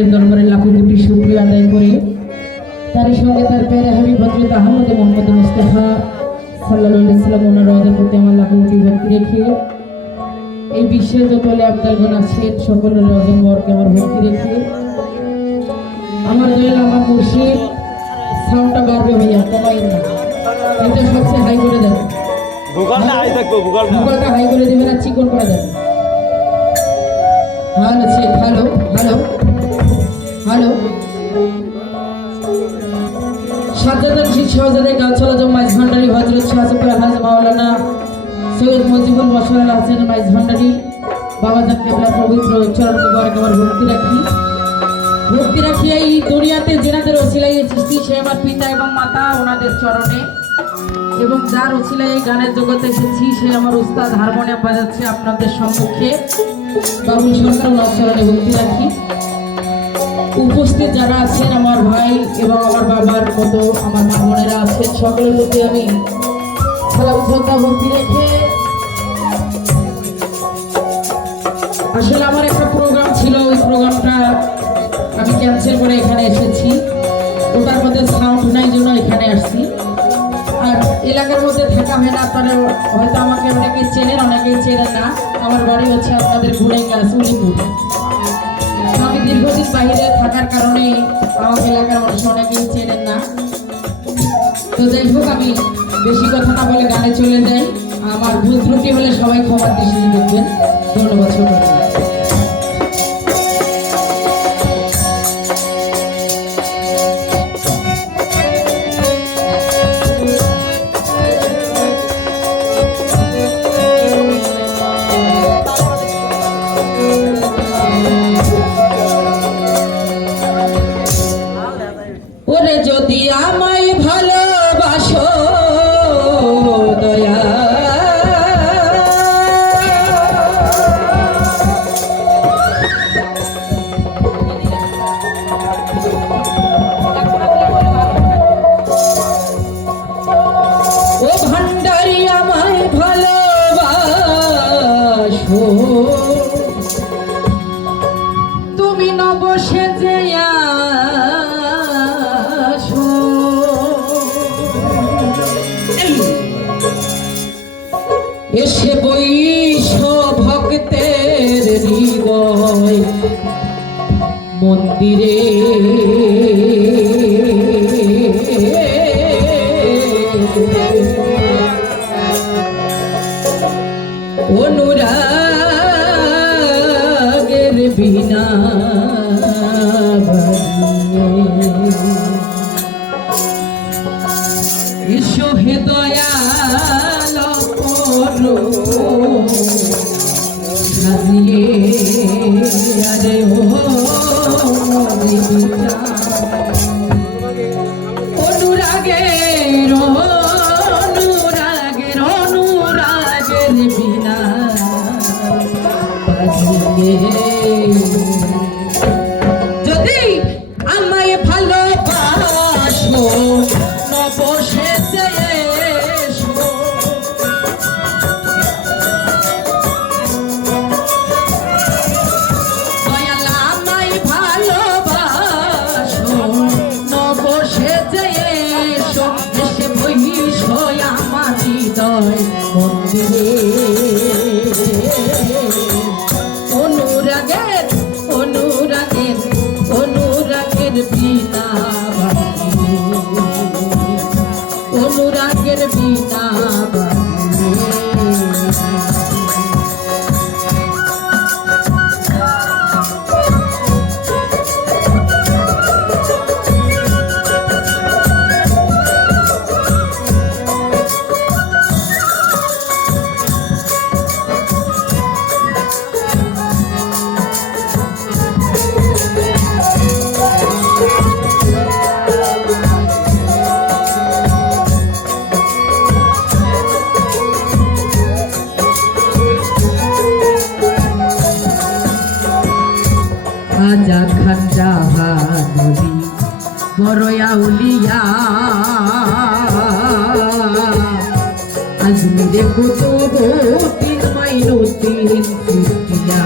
পীরের দরবারে লাখো কোটি শুকরিয়া আদায় করে তারই সঙ্গে তার পেয়ারে হাবিব হযরত আহমদ মুহাম্মদ মুস্তাফা সাল্লাল্লাহু আলাইহি ওয়াসাল্লাম ওনার রওজার প্রতি আমার লাখো কোটি ভক্তি রেখে এই বিশ্বের যত আবদারগণ আছেন সকলের রওজা মোবারকে আমার ভক্তি রেখে আমার দয়াল আমার মুর্শিদ সাউন্ডটা বাড়বে ভাইয়া কমাই না, এটা সবচেয়ে হাই করে দেন। ভোকালটা হাই থাকবে, ভোকালটা হাই করে দেবেন আর চিকন করে দেন। Hello check, hello hello hello. শাহজাদান শীষ সহজাদে গাছলা জম মাইজ ভান্ডারি হযরত শাহজাদ আলহাজ মাওলানা সৈয়দ মুজিবুল বশর আল হাসান মাইজ ভান্ডারি বাবাজান কেবলার পবিত্র চরণ মুবারক আমার ভক্তি রাখি এই দুনিয়াতে যেনাদের ওসিলায় সৃষ্টি সে আমার পিতা এবং মাতা ওনাদের চরণে, এবং যার ওসিলায় এই গানের জগতে এসেছি সে আমার উস্তাদ হারমোনিয়াম বাজাচ্ছে আপনাদের সম্মুখে বাবুল সরকার ওনার চরণে ভক্তি রাখি। উপস্থিত যারা আছেন আমার ভাই এবং আমার বাবার মতো আমার মা বোনেরা আছেন সকলের প্রতি আমি সালাম শ্রদ্ধা ভক্তি রেখে আসলে আমার একটা প্রোগ্রাম ছিল, ওই প্রোগ্রামটা আমি ক্যান্সেল করে এখানে এসেছি। ওটার মধ্যে সাউন্ড নাই জন্য এখানে আসছি। আর এলাকার মধ্যে থাকা হয় না, আপনারা হয়তো আমাকে অনেকেই চেনেন অনেকেই চেনেন না। আমার বাড়ি হচ্ছে আপনাদের ঘুরেঙ্গাস উলিপুর। আমি দীর্ঘদিন বাইরে থাকার কারণে আমার এলাকার মানুষ অনেকেই চেনেন না। তো যাই হোক, আমি বেশি কথা না বলে গানে চলে যাই। আমার ভুল ত্রুটি হলে সবাই ক্ষমার দৃষ্টিতে দেখবেন। ধন্যবাদ সকলকে। ওরে যদি আমায় ভালোবাসো দয়া ও ভান্ডারি আমায় ভালোবাসো, তুমি ন বসে যে এসে বৈশ ভক্তের হৃদয় মন্দিরে, অনুরাগের বিনা ঈশো হে দয়াল করো সাজিয়ে আরে ও অনুরাগের অনুরাগের অনুরাগের বিনা বাজিয়ে যদি আমায় ভালোবাসো নবসে অনুরাগের অনুরাগের অনুরাগের বিনা অনুরাগের বিনা খাজা খাজা হানবি বড় আউলিয়া আজমিরে কুতুব তিন মাইনুদ্দিন কুতিয়া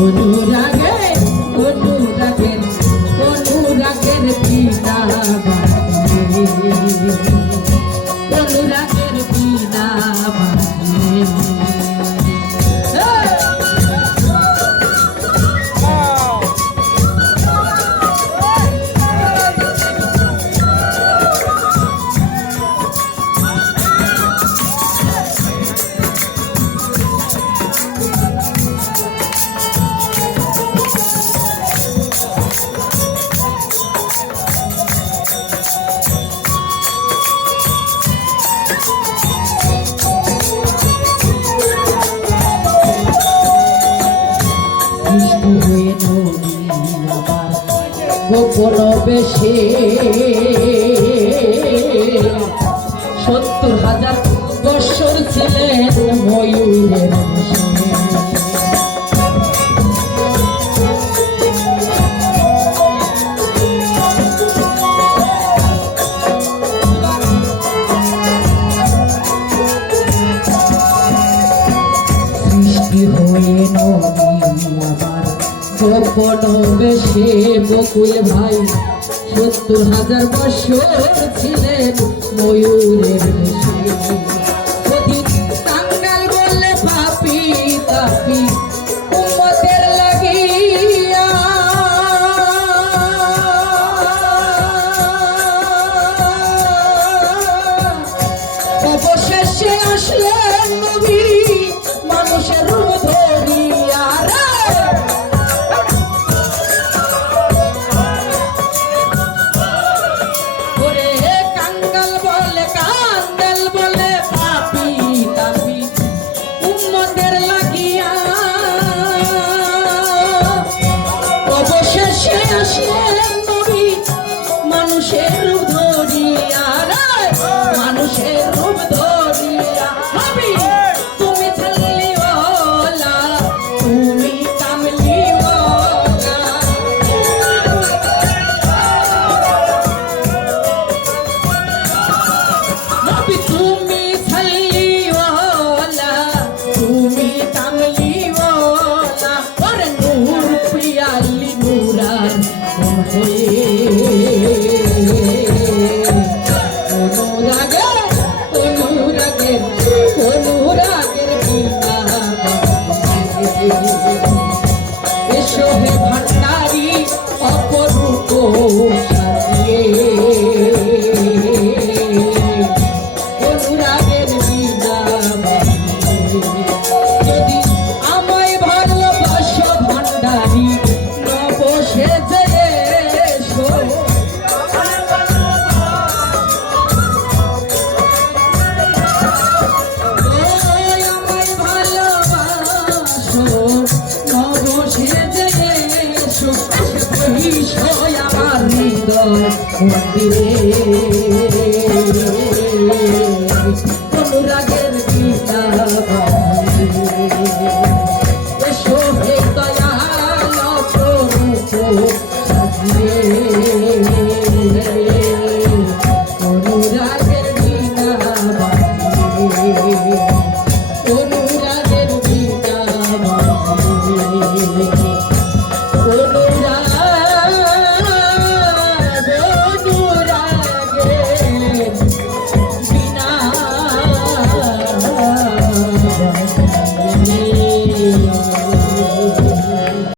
অনুরাগে অনুরাগের অনুরাগের বিনা বাজে অনুরাগের বিনা বাজে গোপন বেশে ৭০,০০০ বৎসর ছিলেন ময়ূরের সৃষ্টি হয়ে নবী আমার গোপন বেশে বকুল ভাই ৭০,০০০ বৎসর ছিলেন ময়ূরের বেশে যদি কাঙ্গাল বললে পাপি তাপি উম্মতের লাগিয়া অবশেষে আসলেন নবী মানুষের রূপ ধরিয়া আসলেন নবী মানুষের রূপ ধরিয়া মানুষের রূপ ধরিয়া নবী তুমি ছাড়লিওয়ালা তুমি কামলিওয়ালা নবী তুমি ছাড়লিওয়ালা তুমি কামলিওয়ালা ওরে নূর পিয়ালি নূরার অনুরাগের অনুরাগের বিনা এসো হে ভান্ডারী অপরূপ সাজিয়ে অনুরাগের বিনা যদি আমায় ভালোবাসো ভান্ডারী বসে যে আমায় ভালোবাসো নবসে যে আমার হৃদয় মন্দিরে